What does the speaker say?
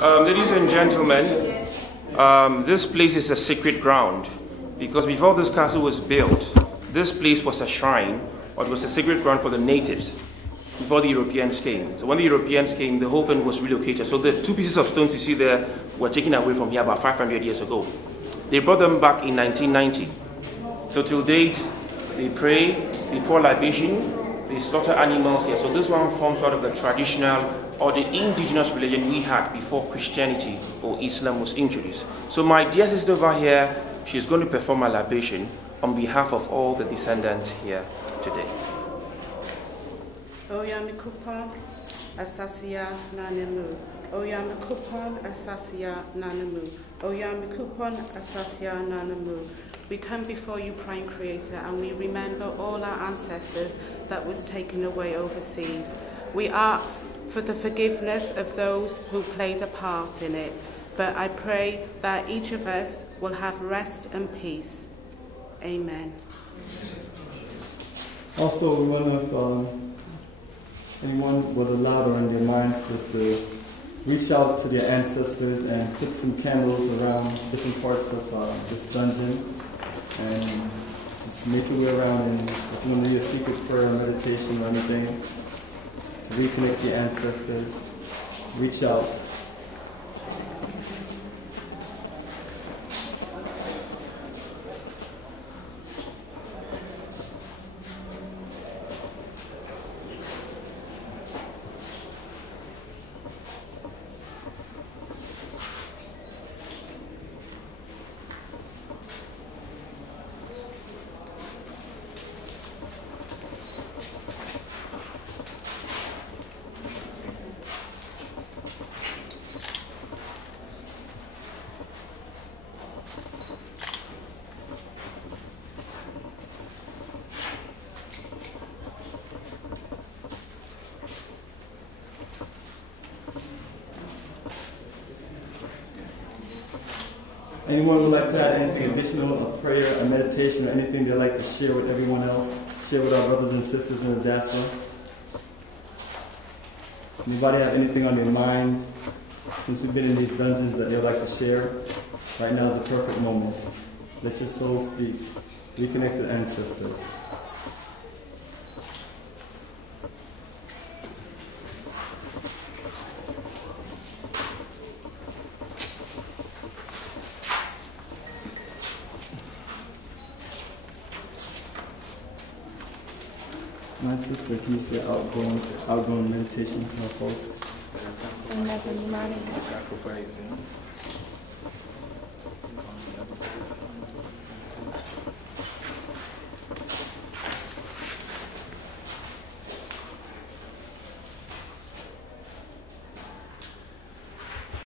Ladies and gentlemen, this place is a sacred ground because before this castle was built, this place was a shrine, or it was a sacred ground for the natives before the Europeans came. So when the Europeans came, the whole thing was relocated. So the two pieces of stones you see there were taken away from here about 500 years ago. They brought them back in 1990. So till date, they pray, they pour libation, they slaughter animals here. So this one forms part of the traditional or the indigenous religion we had before Christianity or Islam was introduced. So my dear sister over here, she's going to perform a libation on behalf of all the descendants here today. Oyamikupan asasia nanemu. Oyamikupan asasia nanemu. Oyamikupan asasia nanemu. We come before you, Prime Creator, and we remember all our ancestors that was taken away overseas. We ask for the forgiveness of those who played a part in it, but I pray that each of us will have rest and peace. Amen. Also, we wonder if anyone would allow on their minds just to reach out to their ancestors and put some candles around different parts of this dungeon and just make your way around, and if you want to do a secret prayer or meditation or anything to reconnect to your ancestors, reach out. Anyone would like to add anything additional, a prayer, a meditation, or anything they'd like to share with everyone else? Share with our brothers and sisters in the diaspora? Anybody have anything on their minds since we've been in these dungeons that they'd like to share? Right now is the perfect moment. Let your soul speak. Reconnect with ancestors. My sister, can you say outgoing meditation to our folks? Sacrificing